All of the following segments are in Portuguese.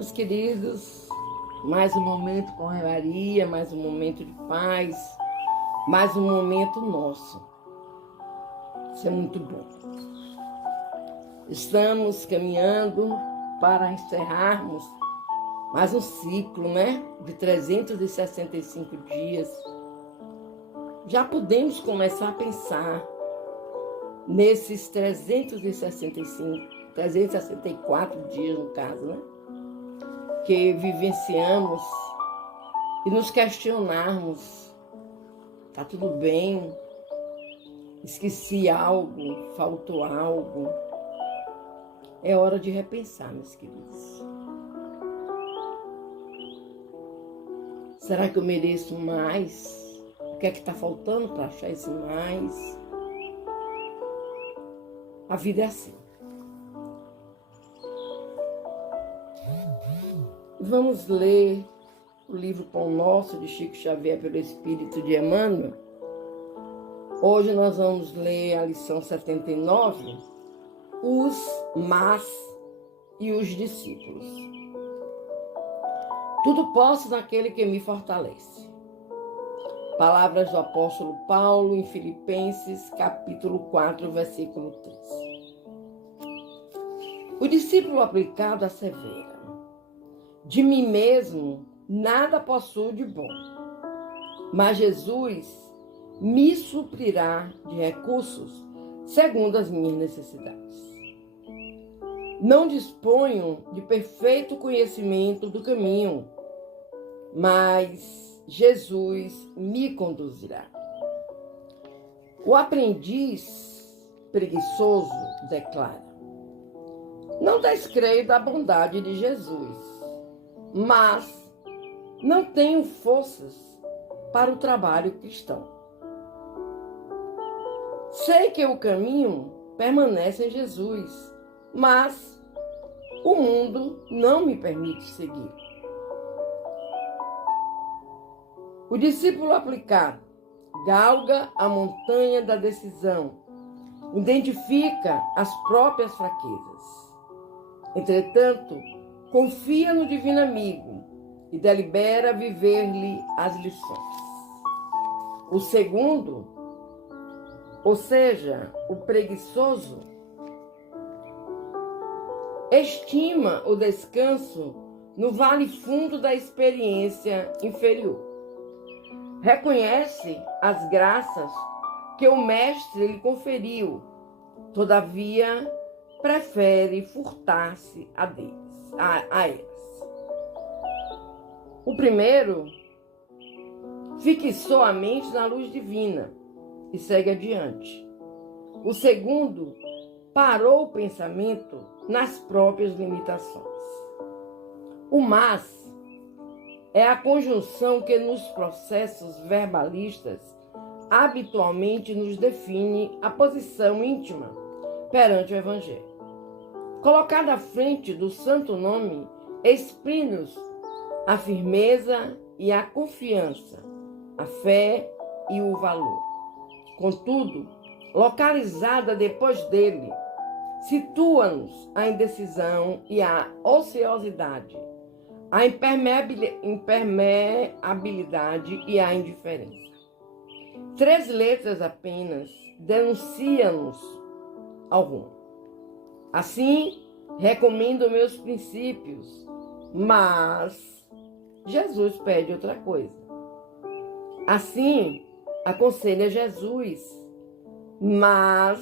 Meus queridos, mais um momento com Maria, mais um momento de paz, mais um momento nosso. Isso é muito bom. Estamos caminhando para encerrarmos mais um ciclo, de 365 dias. Já podemos começar a pensar nesses 364 dias, no caso, que vivenciamos e nos questionarmos: tá tudo bem? Esqueci algo? Faltou algo? É hora de repensar, meus queridos. Será que eu mereço mais? O que é que está faltando para achar esse mais? A vida é assim. Vamos ler o livro Pão Nosso, de Chico Xavier, pelo Espírito de Emmanuel. Hoje nós vamos ler a lição 79, os mas e os discípulos. Tudo posso naquele que me fortalece. Palavras do apóstolo Paulo em Filipenses, capítulo 4, versículo 3. O discípulo aplicado assevera: de mim mesmo nada possuo de bom, mas Jesus me suprirá de recursos segundo as minhas necessidades. Não disponho de perfeito conhecimento do caminho, mas Jesus me conduzirá. O aprendiz preguiçoso declara: não descreio da bondade de Jesus, mas não tenho forças para o trabalho cristão. Sei que o caminho permanece em Jesus, mas o mundo não me permite seguir. O discípulo aplicado galga a montanha da decisão, identifica as próprias fraquezas. Entretanto, confia no divino amigo e delibera viver-lhe as lições. O segundo, ou seja, o preguiçoso, estima o descanso no vale fundo da experiência inferior. Reconhece as graças que o mestre lhe conferiu, todavia prefere furtar-se a elas. O primeiro fixou a mente na luz divina e segue adiante. O segundo parou o pensamento nas próprias limitações. O mas é a conjunção que nos processos verbalistas habitualmente nos define a posição íntima perante o Evangelho. Colocada à frente do santo nome, exprime-nos a firmeza e a confiança, a fé e o valor. Contudo, localizada depois dele, situa-nos a indecisão e a ociosidade, a impermeabilidade e a indiferença. 3 letras apenas denunciam-nos ao rumo. Assim, recomendo meus princípios, mas Jesus pede outra coisa. Assim, aconselha Jesus, mas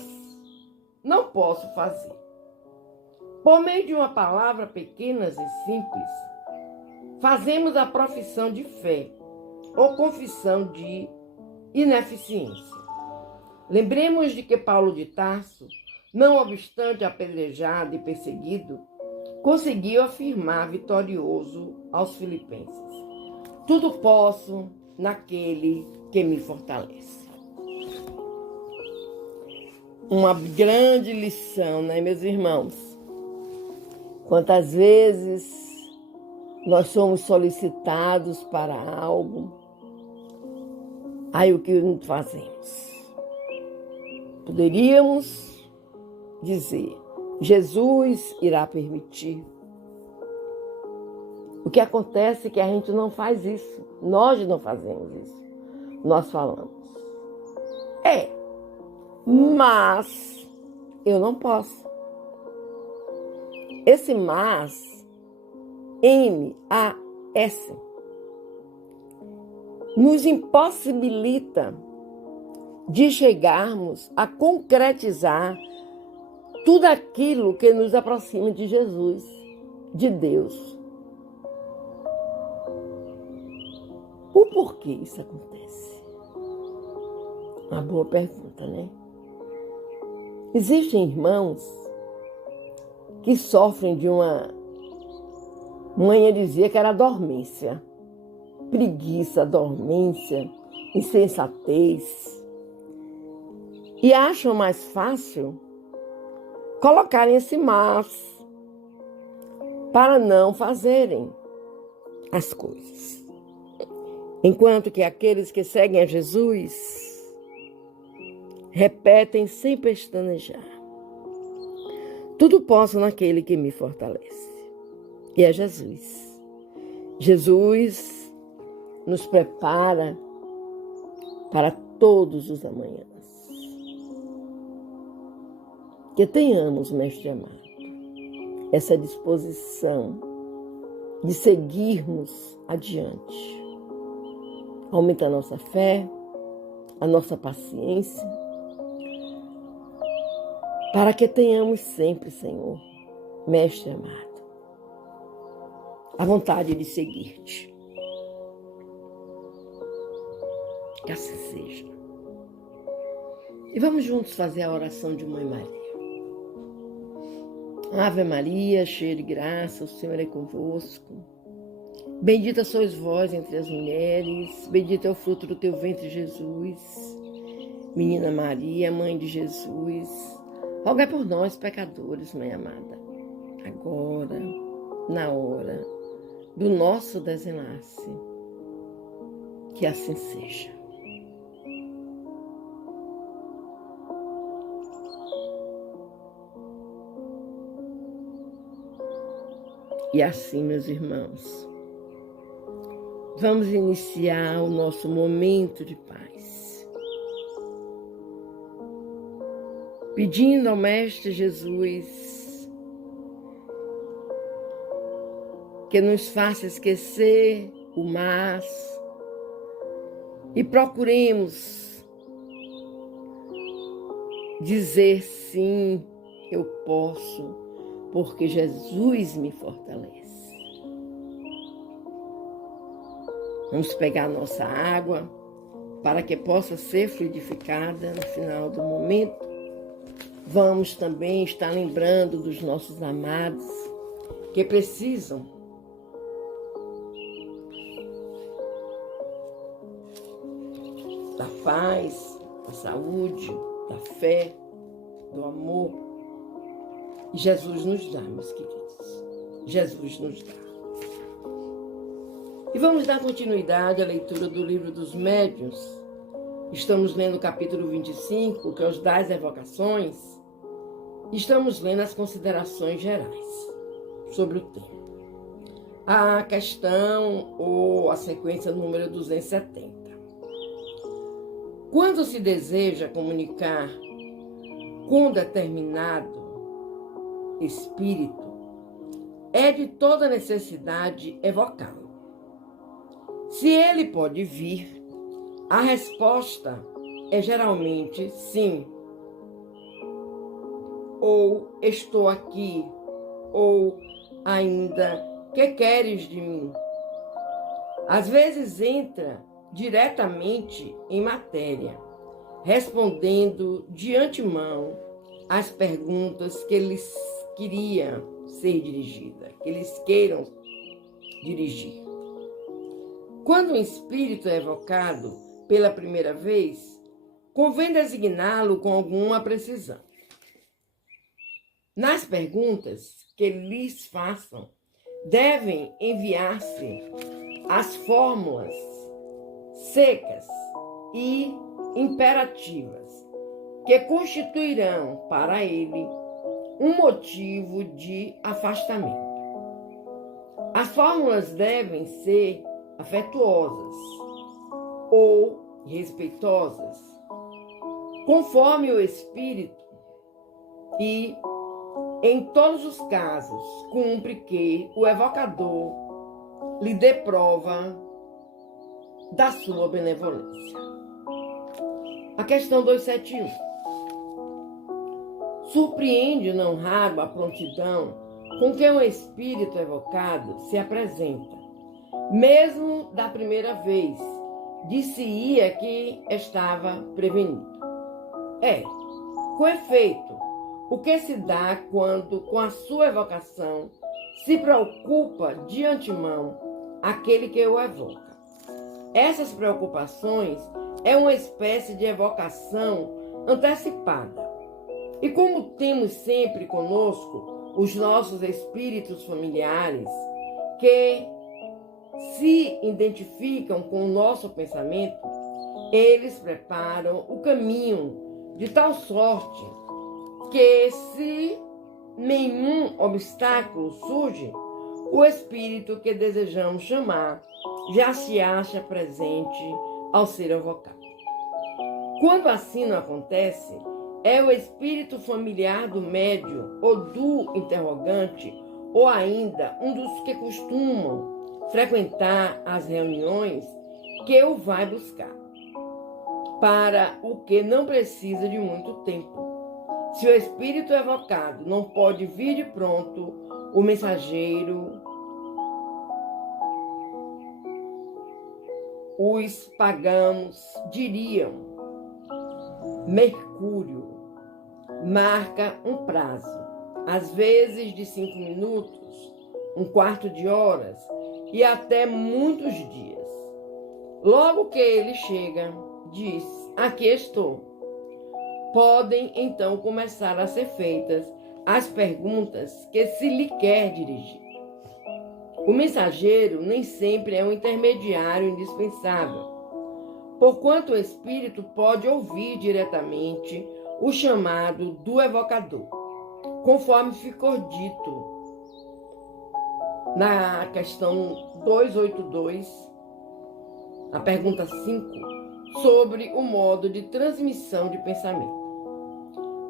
não posso fazer. Por meio de uma palavra pequena e simples, fazemos a profissão de fé ou confissão de ineficiência. Lembremos de que Paulo de Tarso, não obstante apedrejado e perseguido, conseguiu afirmar vitorioso aos filipenses: tudo posso naquele que me fortalece. Uma grande lição, meus irmãos? Quantas vezes nós somos solicitados para algo, aí o que fazemos? Poderíamos dizer: Jesus irá permitir. O que acontece é que a gente não faz isso. Nós não fazemos isso. Nós falamos. Mas eu não posso. Esse mas, M-A-S, nos impossibilita de chegarmos a concretizar tudo aquilo que nos aproxima de Jesus, de Deus. O porquê isso acontece? Uma boa pergunta, né? Existem irmãos que sofrem de uma mãe dizia que era dormência, preguiça, dormência, insensatez, e acham mais fácil colocarem esse mas para não fazerem as coisas. Enquanto que aqueles que seguem a Jesus repetem sem pestanejar: tudo posso naquele que me fortalece. E é Jesus. Jesus nos prepara para todos os amanhãs. Que tenhamos, mestre amado, essa disposição de seguirmos adiante. Aumenta a nossa fé, a nossa paciência, para que tenhamos sempre, Senhor, mestre amado, a vontade de seguir-te. Que assim seja. E vamos juntos fazer a oração de Mãe Maria. Ave Maria, cheia de graça, o Senhor é convosco. Bendita sois vós entre as mulheres, bendito é o fruto do teu ventre, Jesus. Menina Maria, Mãe de Jesus, rogai por nós, pecadores, Mãe amada, agora, na hora do nosso desenlace. Que assim seja. E assim, meus irmãos, vamos iniciar o nosso momento de paz, pedindo ao Mestre Jesus que nos faça esquecer o mas e procuremos dizer sim, eu posso, porque Jesus me fortalece. Vamos pegar a nossa água para que possa ser fluidificada no final do momento. Vamos também estar lembrando dos nossos amados que precisam da paz, da saúde, da fé, do amor. Jesus nos dá, meus queridos. Jesus nos dá. E vamos dar continuidade à leitura do livro dos Médiuns. Estamos lendo o capítulo 25, que é os das evocações. Estamos lendo as considerações gerais sobre o tema. A questão ou a sequência número 270. Quando se deseja comunicar com determinado espírito, é de toda necessidade evocá-lo. Se ele pode vir, a resposta é geralmente sim, ou estou aqui, ou ainda, que queres de mim? Às vezes entra diretamente em matéria, respondendo de antemão as perguntas que lhes queria ser dirigida, que eles queiram dirigir. Quando um espírito é evocado pela primeira vez, convém designá-lo com alguma precisão. Nas perguntas que lhes façam, devem enviar-se as fórmulas secas e imperativas que constituirão para ele um motivo de afastamento. As fórmulas devem ser afetuosas ou respeitosas, conforme o espírito, e, em todos os casos, cumpre que o evocador lhe dê prova da sua benevolência. A questão 271. Surpreende não raro a prontidão com que um espírito evocado se apresenta. Mesmo da primeira vez, dir-se-ia que estava prevenido. Com efeito, o que se dá quando, com a sua evocação, se preocupa de antemão aquele que o evoca. Essas preocupações é uma espécie de evocação antecipada. E como temos sempre conosco os nossos espíritos familiares que se identificam com o nosso pensamento, eles preparam o caminho de tal sorte que, se nenhum obstáculo surge, o espírito que desejamos chamar já se acha presente ao ser evocado. Quando assim não acontece, é o espírito familiar do médium ou do interrogante, ou ainda um dos que costumam frequentar as reuniões, que o vai buscar, para o que não precisa de muito tempo. Se o espírito evocado não pode vir de pronto, o mensageiro, os pagãos diriam, Mercúrio marca um prazo, às vezes de 5 minutos, um quarto de horas e até muitos dias. Logo que ele chega, diz, aqui estou. Podem então começar a ser feitas as perguntas que se lhe quer dirigir. O mensageiro nem sempre é um intermediário indispensável, porquanto o espírito pode ouvir diretamente o chamado do evocador, conforme ficou dito na questão 282, a pergunta 5, sobre o modo de transmissão de pensamento.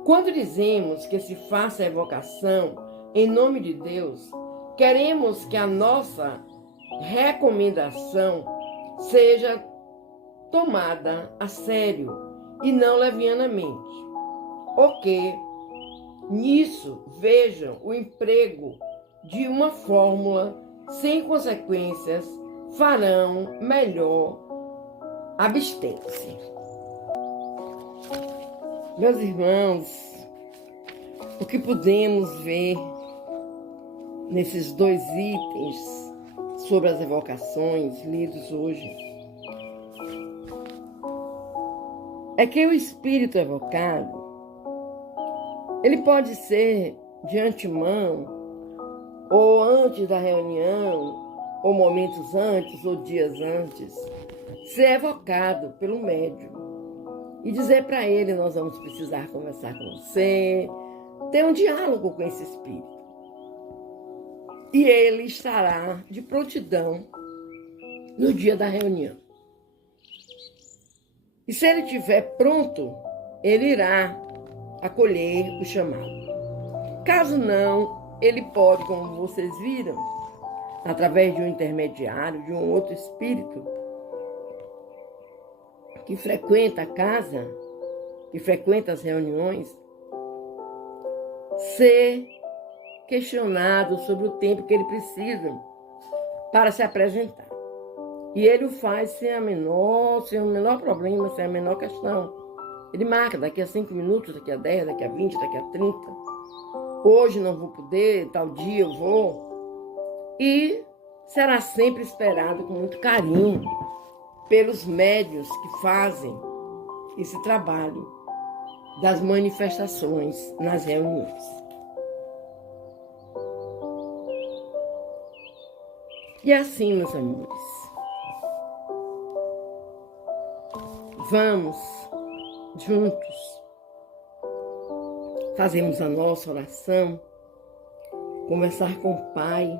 Quando dizemos que se faça a evocação em nome de Deus, queremos que a nossa recomendação seja tomada a sério e não levianamente. Porque nisso vejam o emprego de uma fórmula sem consequências farão melhor abster-se. Meus irmãos, o que podemos ver nesses 2 itens sobre as evocações lidos hoje é que o espírito evocado, ele pode ser de antemão, ou antes da reunião, ou momentos antes, ou dias antes, ser evocado pelo médium e dizer para ele, nós vamos precisar conversar com você, ter um diálogo com esse espírito. E ele estará de prontidão no dia da reunião. E se ele estiver pronto, ele irá acolher o chamado. Caso não, ele pode, como vocês viram, através de um intermediário, de um outro espírito, que frequenta a casa, que frequenta as reuniões, ser questionado sobre o tempo que ele precisa para se apresentar. E ele o faz sem o menor problema, sem a menor questão. Ele marca daqui a 5 minutos, daqui a 10, daqui a 20, daqui a 30. Hoje não vou poder, tal dia eu vou. E será sempre esperado com muito carinho pelos médiuns que fazem esse trabalho das manifestações nas reuniões. E assim, meus amores, vamos juntos, fazemos a nossa oração, conversar com o Pai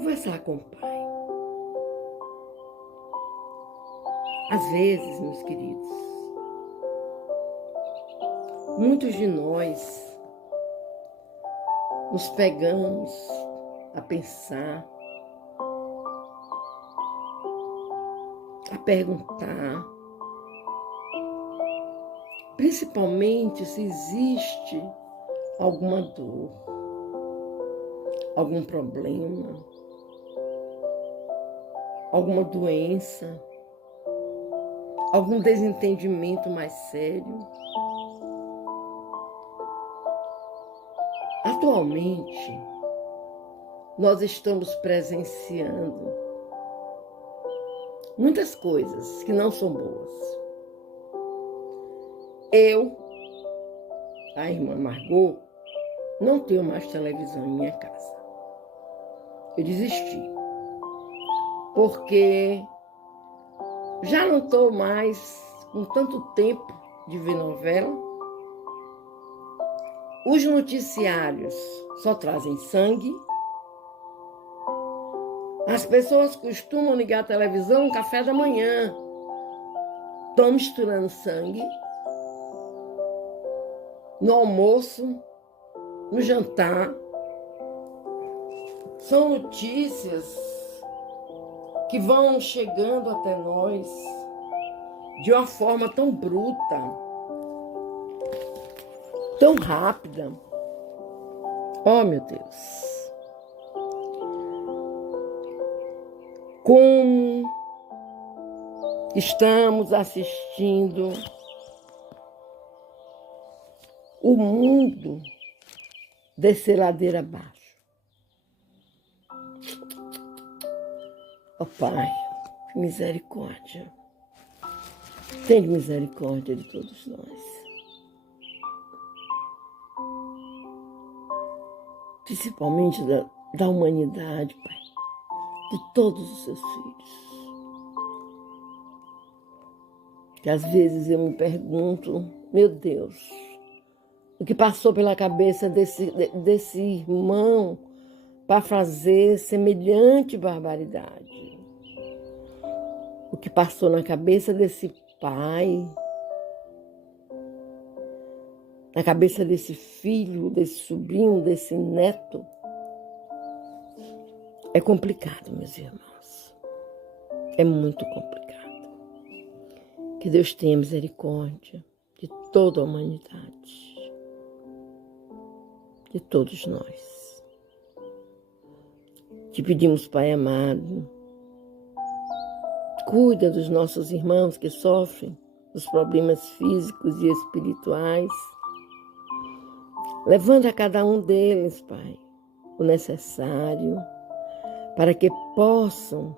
conversar com o Pai. Às vezes, meus queridos, muitos de nós nos pegamos a pensar, a perguntar, principalmente se existe alguma dor, algum problema, alguma doença, algum desentendimento mais sério. Atualmente, nós estamos presenciando muitas coisas que não são boas. Eu, a irmã Margot, não tenho mais televisão em minha casa. Eu desisti, porque já não estou mais com tanto tempo de ver novela. Os noticiários só trazem sangue. As pessoas costumam ligar a televisão no café da manhã. Estão misturando sangue. No almoço, no jantar. São notícias que vão chegando até nós de uma forma tão bruta, tão rápida. Oh, meu Deus! Como estamos assistindo o mundo descer ladeira abaixo. Ó Pai, misericórdia. Tem misericórdia de todos nós. Principalmente da humanidade, Pai. De todos os seus filhos. Que às vezes eu me pergunto, meu Deus, o que passou pela cabeça desse irmão para fazer semelhante barbaridade? O que passou na cabeça desse pai, na cabeça desse filho, desse sobrinho, desse neto? É complicado, meus irmãos. É muito complicado. Que Deus tenha misericórdia de toda a humanidade, de todos nós. Te pedimos, Pai amado, cuida dos nossos irmãos que sofrem dos problemas físicos e espirituais, levando a cada um deles, Pai, o necessário para que possam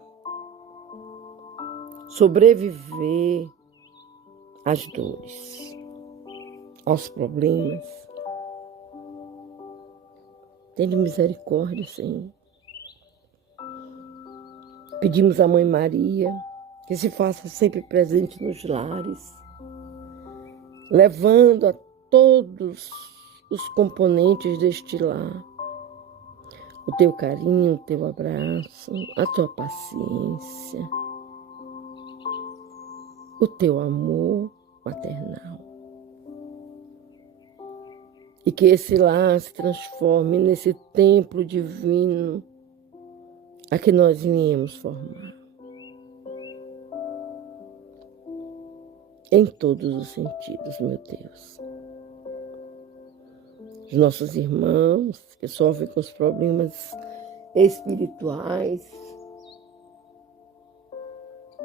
sobreviver às dores, aos problemas. Tenha misericórdia, Senhor. Pedimos à Mãe Maria que se faça sempre presente nos lares, levando a todos os componentes deste lar o teu carinho, o teu abraço, a tua paciência, o teu amor maternal. E que esse lar se transforme nesse templo divino a que nós viemos formar. Em todos os sentidos, meu Deus. Os nossos irmãos que sofrem com os problemas espirituais,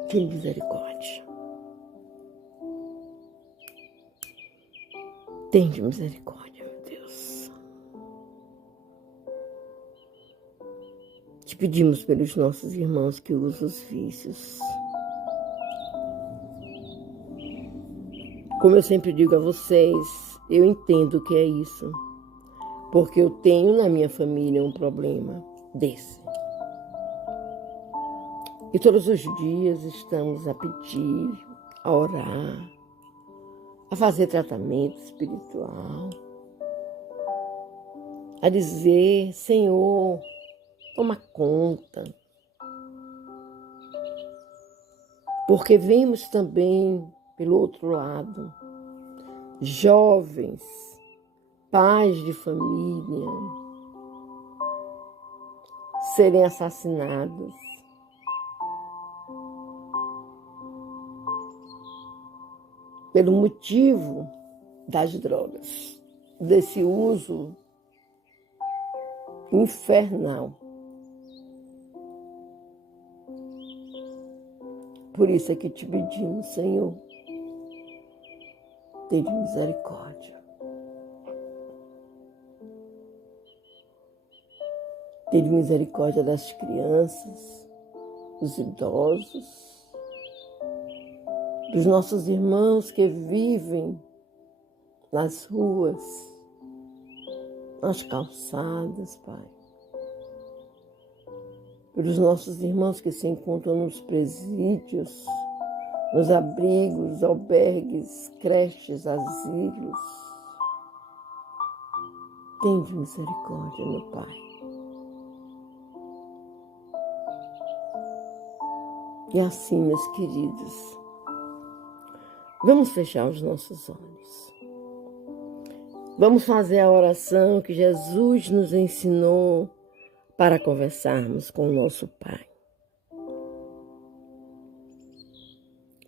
tem misericórdia. Tem misericórdia, meu Deus. Te pedimos pelos nossos irmãos que usam os vícios. Como eu sempre digo a vocês, eu entendo o que é isso. Porque eu tenho na minha família um problema desse. E todos os dias estamos a pedir, a orar, a fazer tratamento espiritual, a dizer, Senhor, toma conta. Porque vemos também, pelo outro lado, jovens, pais de família, serem assassinados. Pelo motivo das drogas, desse uso infernal. Por isso é que te pedimos, Senhor, tenha misericórdia. Tenha misericórdia das crianças, dos idosos, dos nossos irmãos que vivem nas ruas, nas calçadas, Pai. Pelos nossos irmãos que se encontram nos presídios, nos abrigos, albergues, creches, asilos. Tende misericórdia, meu Pai. E assim, meus queridos, vamos fechar os nossos olhos. Vamos fazer a oração que Jesus nos ensinou para conversarmos com o nosso Pai.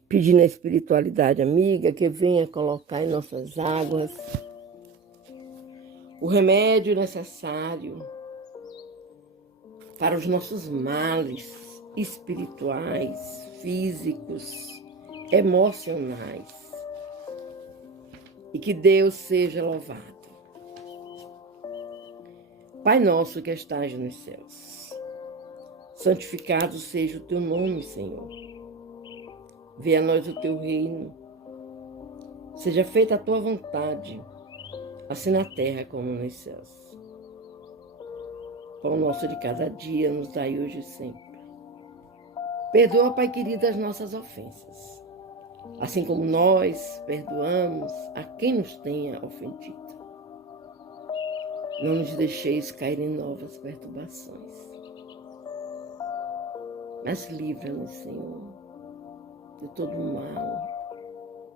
Pedindo a espiritualidade amiga que venha colocar em nossas águas o remédio necessário para os nossos males espirituais, físicos, emocionais. E que Deus seja louvado. Pai nosso que estás nos céus, santificado seja o teu nome, Senhor. Venha a nós o teu reino. Seja feita a tua vontade, assim na terra como nos céus. Pão nosso de cada dia nos dai hoje e sempre. Perdoa, Pai querido, as nossas ofensas, assim como nós perdoamos a quem nos tenha ofendido. Não nos deixeis cair em novas perturbações, mas livra-nos, Senhor, de todo mal,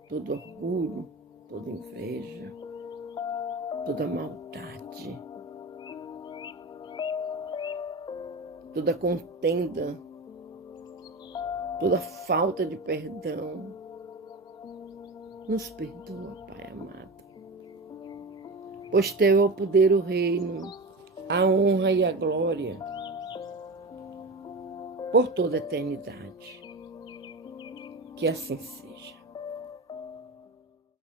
todo orgulho, toda inveja, toda maldade, toda contenda, toda falta de perdão. Nos perdoa, Pai amado. Pois teu é o poder, o reino, a honra e a glória por toda a eternidade. Que assim seja.